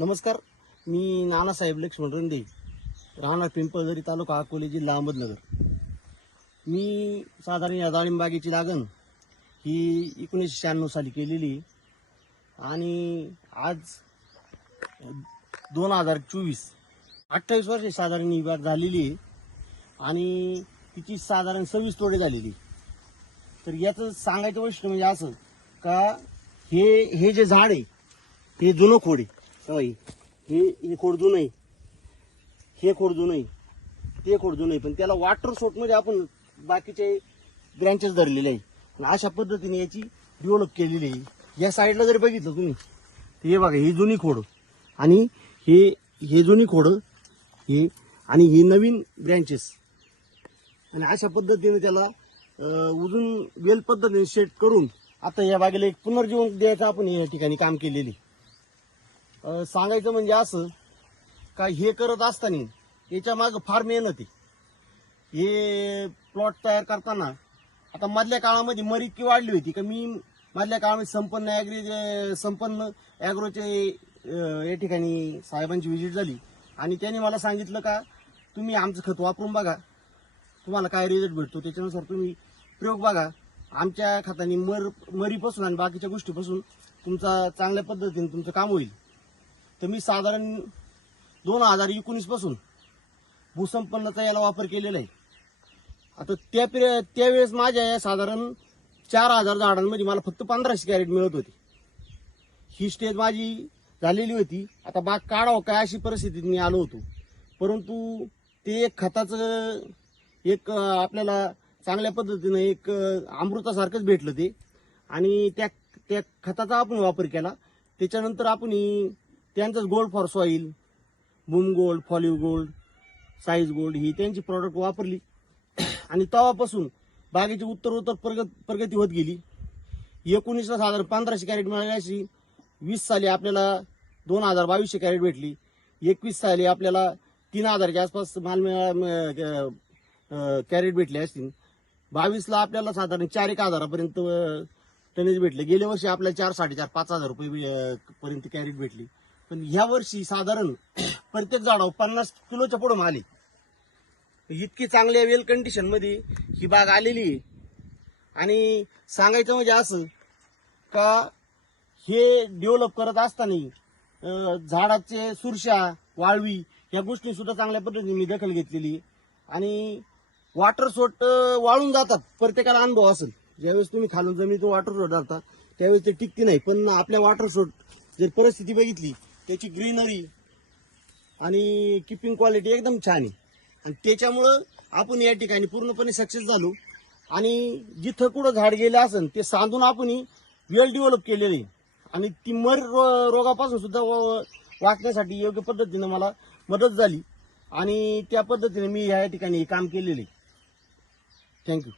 नमस्कार. मी नानासाहेब लक्ष्मण रंदे राहणार पिंपळदरी तालुका अकोले जिल्हा अहमदनगर. मी साधारण या डाळिंबागेची लागण ही एकोणीसशे शहाण्णव साली केलेली आणि आज दोन हजार चोवीस अठ्ठावीस वर्षे साधारण ही बाग झालेली आहे आणि तिची साधारण सव्वीस तोडे झालेली. आहे. तर याचं सांगायचं वैशिष्ट्य म्हणजे असं का हे हे जे झाड आहे हे जुनं खोड आहे. हे हे- हे खोड आहे हे खोड नाही. ते खोड नाही. आहे पण त्याला वॉटर सोटमध्ये आपण बाकीचे ब्रँचेस धरलेले आहे आणि अशा पद्धतीने याची डेव्हलप केलेली आहे. या साईडला जरी बघितलं तुम्ही हे बघा ही जुनी खोड. आणि हे हे जुनी खोड हे आणि हे नवीन ब्रँचेस आणि अशा पद्धतीने त्याला उजून वेल पद्धतीने सेट करून आता या बागेला एक पुनर्जीवन द्यायचं आपण या ठिकाणी काम केलेली. सांगायचं म्हणजे असं का हे करत असताना याच्या मागं फार मेहनत आहे. हे प्लॉट तयार करताना आता मधल्या काळामध्ये मरी वाढली होती का मी मधल्या काळामध्ये संपन्न ॲग्री संपन्न ॲग्रोचे या ठिकाणी साहेबांची व्हिजिट झाली. आणि त्यांनी मला सांगितलं का तुम्ही आमचं खत वापरून बघा. तुम्हाला काय रिझल्ट भेटतो त्याच्यानुसार तुम्ही प्रयोग बघा. आमच्या खताने मर मरीपासून आणि बाकीच्या गोष्टीपासून तुमचा चांगल्या पद्धतीने तुमचं काम होईल. तर मी साधारण दोन हजार एकोणीसपासून भूसंपन्नचा याला वापर केलेला आहे. आता त्या पिर- त्यावेळेस माझ्या या साधारण चार हजार झाडांमध्ये मला फक्त पंधराशे कॅरेट मिळत होती. ही स्टेज माझी झालेली होती. आता बाग काढावं काय अशी परिस्थितीत मी आलो होतो. परंतु ते एक खताचं एक आपल्याला चांगल्या पद्धतीनं एक अमृतासारखंच भेटलं ते. आणि त्या त्या खताचा आपण वापर केला. त्याच्यानंतर आपण त्यांचंच gold for soil boom gold फॉलिव gold size gold ही त्यांची प्रॉडक्ट वापरली. आणि तवापासून बागेची उत्तर उत्तर प्रगत प्रगती होत गेली. एकोणीसला साधारण पंधराशे कॅरेट मिळाल्याशी वीस साली आपल्याला दोन हजार बावीसशे कॅरेट भेटली. एकवीस साली आपल्याला तीन हजारच्या आसपास माल मिळा- कॅरेट भेटले असतील बावीसला आपल्याला साधारण चार एक हजारापर्यंत टनेज भेटले. गेल्या वर्षी आपल्याला चार साडेचार पाच हजार रुपये पर्यंत कॅरेट भेटली. पण ह्या वर्षी साधारण प्रत्येक झाडावर पन्नास किलोच्या पुढं आले इतकी चांगल्या वेल कंडिशनमध्ये ही बाग आलेली आहे. आणि सांगायचं म्हणजे असं का हे डेव्हलप करत असताना झाडाचे सुरशा वाळवी या गोष्टी सुद्धा चांगल्या पद्धतीने मी दखल घेतलेली आहे. आणि वॉटर सोट वाळून जातात. प्रत्येकाला अनुभव असेल. ज्यावेळेस तुम्ही खालून जमिनीतून वॉटर सोट जाता त्यावेळेस ते टिकते नाही. पण आपल्या वॉटर सोट जर परिस्थिती बघितली त्याची ग्रीनरी आणि किपिंग क्वालिटी एकदम छान आहे. आणि त्याच्यामुळं आपण या ठिकाणी पूर्णपणे सक्सेस झालो. आणि जिथं कुठं झाड गेलं असेल ते सांधून आपण वेल डेव्हलप केलेलं आहे. आणि ती मर रो- रोगापासून सुद्धा वाचण्यासाठी योग्य पद्धतीनं मला मदत झाली. आणि त्या पद्धतीने मी या ठिकाणी काम केलेलं आहे. थँक्यू